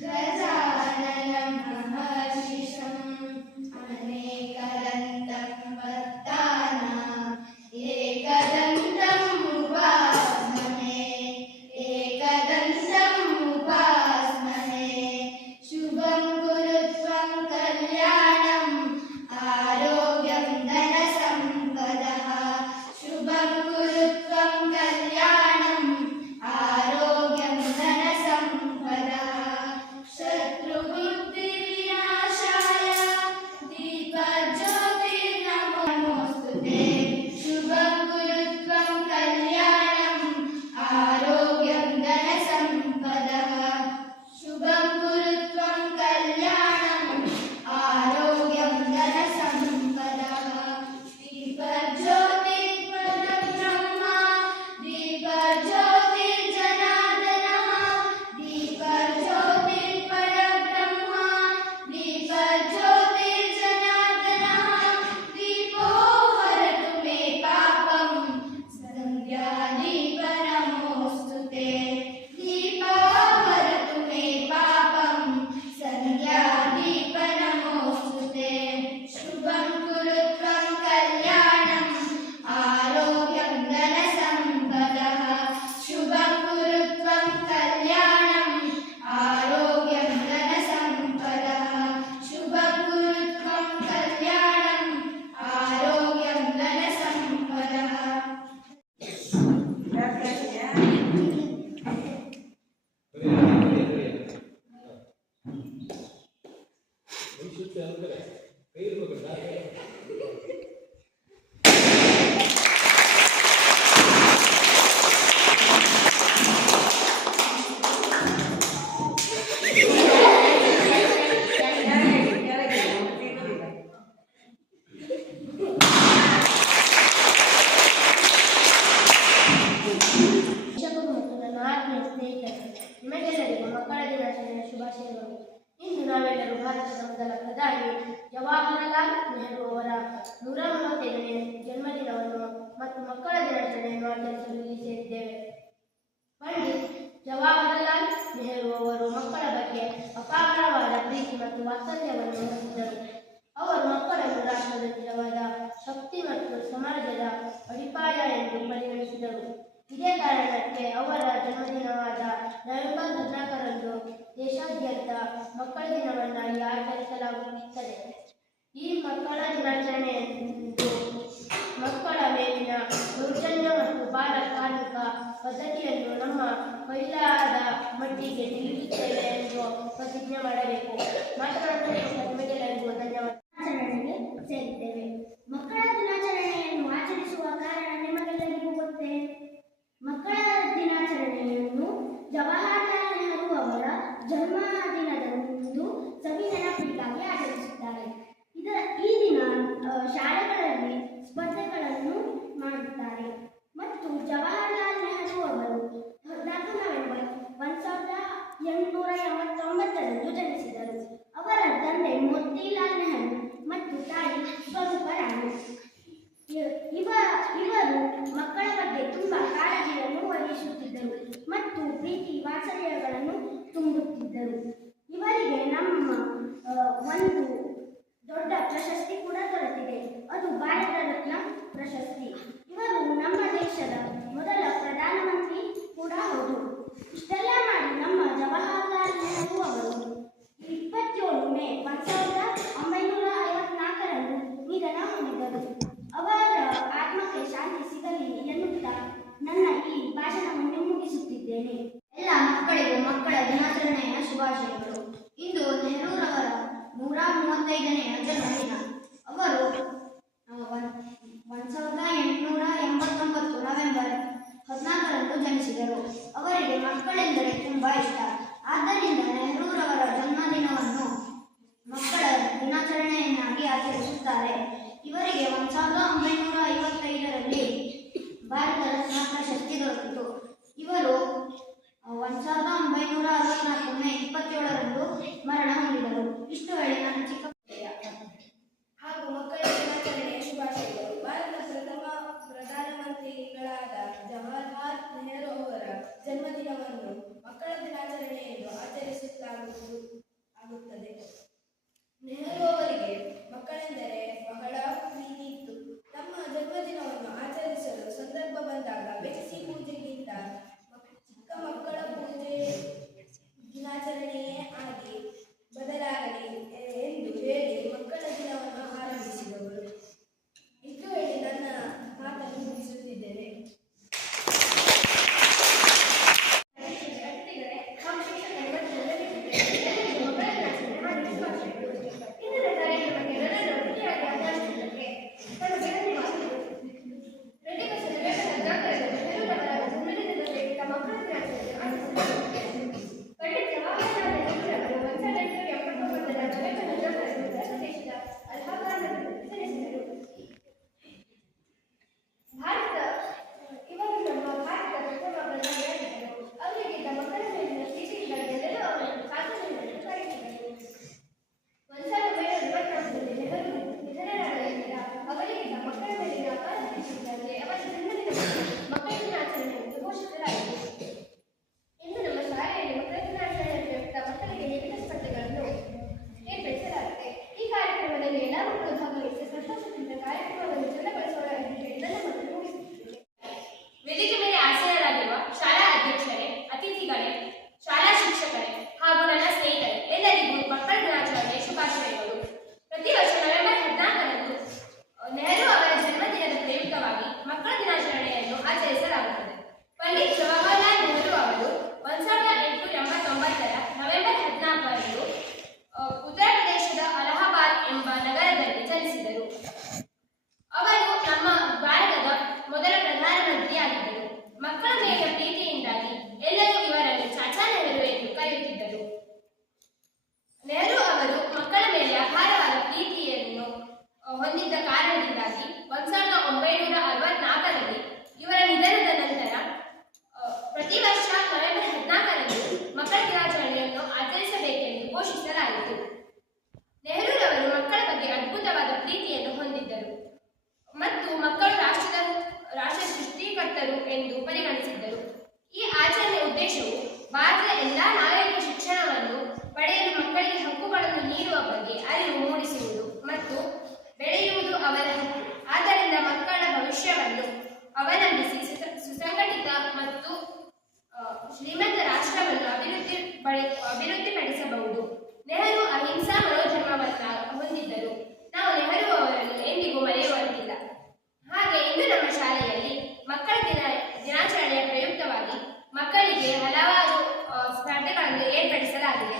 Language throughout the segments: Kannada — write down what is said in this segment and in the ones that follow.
गजाननं महर्षिशम् अनेकदन्तं वक्तानाम् एकदन्तं उपास्महे शुभं गुरुत्वं कल्याणम् आरोग्यं धनसम्पदः शुभं गुरुत्वं कल्याणम् आरोग्यं धनसम्पदः शत्रुबुद्धिविनाशाय दीपज्योतिर्नमोऽस्तुते शुभं गुरुत्वं कल्याणम् आरोग्यं धनसम्पदः शुभं गुरुत्वं कल्याणम् आरोग्यं धनसम्पदः दीपज्योतिर्परब्रह्मा दीपज्योतिर्जनार्दनः दीपज्योतिर्परब्रह्मा दीपज्योतिर्जनार्दनः दीपो हरतु मे पापं सन्ध्यादीपनमोऽस्तुते दीपो हरतु मे पापं सन्ध्यादीपनमोऽस्तुते शुभं गुरुत्वं कल्याणम् आरोग्यं धनसम्पदः शुभं गुरुत्वं कल्याणम् आरोग्यं धनसम्पदः शुभं गुरुत्वं कल्याणम् आरोग्यं धनसम्पदः ಶಿಕ್ಷಕರು ಮತ್ತು ನನ್ನ ಆತ್ಮೀಯ ಸ್ನೇಹಿತರು ನಿಮಗೆಲ್ಲರಿಗೂ ಮಕ್ಕಳ ದಿನಾಚರಣೆಯ ಶುಭಾಶಯಗಳು. ಇಂದು ನಾವೆಲ್ಲರೂ ಭಾರತದ ಮೊದಲ ಪ್ರಧಾನಿ ಜವಾಹರಲಾಲ್ ನೆಹರು ಅವರ 135ನೇ ಜನ್ಮದಿನವನ್ನು ಮತ್ತು ಮಕ್ಕಳ ದಿನಾಚರಣೆಯನ್ನು ಆಚರಿಸಲು ಇಲ್ಲಿ ಸೇರಿದ್ದೇವೆ. ಪಂಡಿತ್ ಜವಾಹರಲಾಲ್ ನೆಹರು ಅವರು ಮಕ್ಕಳ ಬಗ್ಗೆ ಅಪಾರವಾದ ಪ್ರೀತಿ ಮತ್ತು ವಾತ್ಸಲ್ಯವನ್ನು ಹೊಂದಿದ್ದರು. ಅವರು ಮಕ್ಕಳನ್ನು ರಾಷ್ಟ್ರದ ನಿಜವಾದ ಶಕ್ತಿ ಮತ್ತು ಸಮಾಜದ ಅಡಿಪಾಯ ಎಂದು ಪರಿಗಣಿಸಿದರು. ಇದೇ ಕಾರಣಕ್ಕೆ ಅವರ ಜನ್ಮದಿನವಾದ ನವೆಂಬರ್ 14ರಂದು ದೇಶಾದ್ಯಂತ ಮಕ್ಕಳ ದಿನವನ್ನಾಗಿ ಆಚರಿಸಲಾಗುತ್ತದೆ. ಈ ಮಕ್ಕಳ ದಿನಾಚರಣೆಯಂದು ಮಕ್ಕಳ ಮೇಲಿನ ದೌರ್ಜನ್ಯ ಮತ್ತು ಬಾಲ ಕಾರ್ಮಿಕ ಪದ್ಧತಿಯನ್ನು ನಮ್ಮ ಕೈಲಾದ ಮಟ್ಟಿಗೆ ನಿಲ್ಲಿಸುತ್ತೇವೆ ಎಂದು ಪ್ರತಿಜ್ಞೆ ಮಾಡಬೇಕು. ಮಾತನಾಡುವ ನಿಮಗೆಲ್ಲರಿಗೂ ಧನ್ಯವಾದ. ಸೇರಿದ್ದೇವೆ. ಮಕ್ಕಳ ದಿನಾಚರಣೆಯನ್ನು ಆಚರಿಸುವ ಕಾರಣ ನಿಮಗೆಲ್ಲರಿಗೂ ಗೊತ್ತೇ? ಮಕ್ಕಳ ದಿನಾಚರಣೆಯನ್ನು ಜವಾಹರಲಾಲ್ ನೆಹರು ಅವರ ಜನ್ಮದಿನದಂದು ಸವಿ ನೆನಪಿಗಾಗಿ ಆಚರಿಸುತ್ತಾರೆ. ಈ ದಿನ ಶಾಲೆಗಳಲ್ಲಿ ಸ್ಪರ್ಧೆಗಳನ್ನು ಮಾಡುತ್ತಾರೆ ಮತ್ತು ಜವಾಹರಲಾಲ್ ನೆಹರು ಅವರು 14 ನವೆಂಬರ್ 1889ರಂದು ಜನಿಸಿದರು. ಅವರ ತಂದೆ ಮೋತಿಲಾಲ್ ನೆಹರು ಮತ್ತು ತಾಯಿ ಸ್ವರೂಪ ರಾಣಿ. ಇವರು ಮಕ್ಕಳ ಬಗ್ಗೆ ತುಂಬಾ ಕಾಳಜಿಯನ್ನು ವಹಿಸುತ್ತಿದ್ದರು ಮತ್ತು ಪ್ರೀತಿ ವಾತ್ಸಲ್ಯಗಳನ್ನು ತುಂಬುತ್ತಿದ್ದರು. ಇವರಿಗೆ ನಮ್ಮ ಒಂದು ದೊಡ್ಡ ಪ್ರಶಸ್ತಿ ಕೂಡ ದೊರೆತಿದೆ. ಅದು ಭಾರತ ರತ್ನ ಪ್ರಶಸ್ತಿ. ಇವರು ನಮ್ಮ ದೇಶದ ಮೊದಲ ಪ್ರಧಾನಮಂತ್ರಿ ಕೂಡ ಹೌದು. ಇಷ್ಟೆಲ್ಲ ಮಾಡಿ ನಮ್ಮ ಜವಾಹರಲಾಲ್ ನೆಹರು ಅವರು 27 ಮೇ 1954ರಂದು ನಿಧನ ಹೊಂದಿದರು. ಅವರ ಆತ್ಮಕ್ಕೆ ಶಾಂತಿ ಸಿಗಲಿ ಎನ್ನುತ್ತಾ ನನ್ನ ಈ ಭಾಷಣವನ್ನು ಮುಗಿಸುತ್ತಿದ್ದೇನೆ. ಎಲ್ಲ ಮಕ್ಕಳಿಗೂ ಮಕ್ಕಳ ದಿನಾಚರಣೆಯ ಶುಭಾಶಯಗಳು. ಇಂದು ನೆಹರೂರವರ 135ನೇ ಜನ್ಮದಿನ. ಅವರು 1889 ನವೆಂಬರ್ 14ರಂದು ಜನಿಸಿದರು. ಅವರಿಗೆ ಮಕ್ಕಳೆಂದರೆ ತುಂಬಾ ಇಷ್ಟ. ಆದ್ದರಿಂದ ನೆಹರೂರವರ ಜನ್ಮದಿನವನ್ನು ಮಕ್ಕಳ ದಿನಾಚರಣೆಯನ್ನಾಗಿ ಆಚರಿಸುತ್ತಾರೆ. ಇವರಿಗೆ 1955ರಲ್ಲಿ ಭಾರತ ರತ್ನ ಪ್ರಶಸ್ತಿ ದೊರೆತಿತು. ಇವರು 1964 ಮೇ 27ರಂದು ಮರಣ ಹೊಂದಿದರು. ಇಷ್ಟು ವೇಳೆ ನನ್ನ ಚಿಕ್ಕ ಹಾಗೂ ಮಕ್ಕಳ ದಿನಾಚರಣೆಯ ಶುಭಾಶಯಗಳು. ಭಾರತದ ಪ್ರಥಮ ಪ್ರಧಾನಮಂತ್ರಿಗಳಾದ ಜವಾಹರಲಾಲ್ ನೆಹರು ಅವರ ಜನ್ಮದಿನವನ್ನು ಮಕ್ಕಳ ದಿನಾಚರಣೆ ಎಂದು ಆಚರಿಸಲಾಗುತ್ತದೆ. ನಾಯಕರು ಎಂದು ಪರಿಗಣಿಸಿದ್ದರು. ಈ ಆಚರಣೆಯ ಉದ್ದೇಶವು ಭಾರತದ ಎಲ್ಲಾ ನಾಗರಿಕ ಶಿಕ್ಷಣವನ್ನು ಪಡೆಯಲು ಮಕ್ಕಳಿಗೆ ಹಕ್ಕುಗಳನ್ನು ನೀಡುವ ಬಗ್ಗೆ ಅರಿವು ಮೂಡಿಸುವುದು ಮತ್ತು ಬೆಳೆಯುವುದು ಅವರ ಹಕ್ಕು. ಆದ್ದರಿಂದ ಮಕ್ಕಳ ಭವಿಷ್ಯವನ್ನು ಅವಲಂಬಿಸಿ ಸುಸಂಘಟಿತ ಮತ್ತು ಶ್ರೀಮಂತ ರಾಷ್ಟ್ರವನ್ನು ಅಭಿವೃದ್ಧಿಪಡಿಸಬಹುದು. ನೆಹರು ಅಹಿಂಸಾ ಮನೋಧರ್ಮವನ್ನು ಹೊಂದಿದ್ದರು. ನಾವು ನೆಹರು ಅವರನ್ನು ಎಂದಿಗೂ ಮರೆಯುವಂತಿಲ್ಲ. ಹಾಗೆ ಇಂದು ನಮ್ಮ ಶಾಲೆಯಲ್ಲಿ ಮಕ್ಕಳ ದಿನಾಚರಣೆಯ ಪ್ರಯುಕ್ತವಾಗಿ ಮಕ್ಕಳಿಗೆ ಹಲವಾರು ಸ್ಪರ್ಧೆಗಳನ್ನು ಏರ್ಪಡಿಸಲಾಗಿದೆ.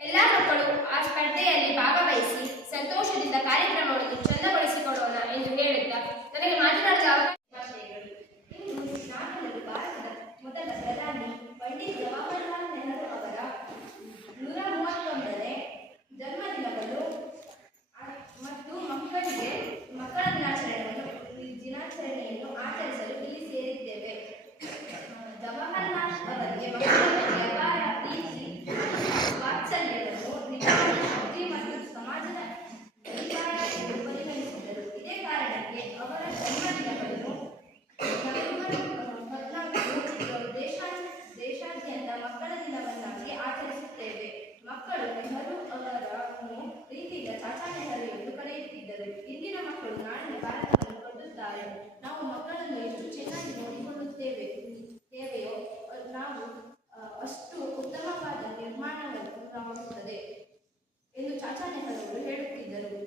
ಎಲ್ಲ ಮಕ್ಕಳು ಆ ಸ್ಪರ್ಧೆಯಲ್ಲಿ ಭಾಗವಹಿಸಿ ಸಂತೋಷದಿಂದ ಕಾರ್ಯಕ್ರಮವನ್ನು ಚಂದಗೊಳಿಸಿಕೊಳ್ಳೋಣ ಎಂದು ಹೇಳುತ್ತಾ ನನಗೆ ಮಾತನಾಡಲು ಅವಕಾಶ. ಇಂದು ನಾವೆಲ್ಲರೂ ಭಾರತದ ಮೊದಲ ಪ್ರಧಾನಿ ಪಂಡಿತ್ ಜವಾಹರಲಾಲ್ ನೆಹರು ಅವರ 131ನೇ ಜನ್ಮದಿನವನ್ನು ಮತ್ತು ಮಕ್ಕಳ ದಿನಾಚರಣೆಯನ್ನು ಆಚರಿಸಲು ಇಲ್ಲಿ ಸೇರಿದ್ದೇವೆ. ಜವಾಹರಲಾಲ್ ಅವರಿಗೆ ಮಕ್ಕಳ ವ್ಯವಹಾರ, ಪ್ರೀತಿ, ವಾತ್ಸಲ್ಯವನ್ನು ಬುದ್ಧಿ ಮತ್ತು ಸಮಾಜದ ಅಧಿಕಾರ ಎಂದು ಪರಿಗಣಿಸಿದರು. ಇದೇ ಕಾರಣಕ್ಕೆ ಅವರ ಜನ್ಮದಿನವನ್ನು ನವೆಂಬರ್ 14 ದೇಶಾದ್ಯಂತ ಮಕ್ಕಳ ದಿನವನ್ನಾಗಿ ಆಚರಿಸುತ್ತೇವೆ. ಮಕ್ಕಳು ನೆಹರು ಅವರನ್ನು ಪ್ರೀತಿಯಿಂದ ಚಾಚಾ ನೆಹರು ಎಂದು ಕರೆಯುತ್ತಿದ್ದರು. ಇಂದಿನ ಮಕ್ಕಳು ನಾಳಿನ ಭಾರತವನ್ನು ಕಟ್ಟುತ್ತಾರೆ. ನಾವು ಮಕ್ಕಳನ್ನು ಎಷ್ಟು ಚೆನ್ನಾಗಿ ನೋಡಿಕೊಳ್ಳುತ್ತೇವೆಯೋ ನಾವು ಅಷ್ಟು ಉತ್ತಮವಾದ ನಿರ್ಮಾಣವಾಗುತ್ತದೆ ಎಂದು ಚಾಚಾ ನೆಹರು ಅವರು ಹೇಳುತ್ತಿದ್ದರು.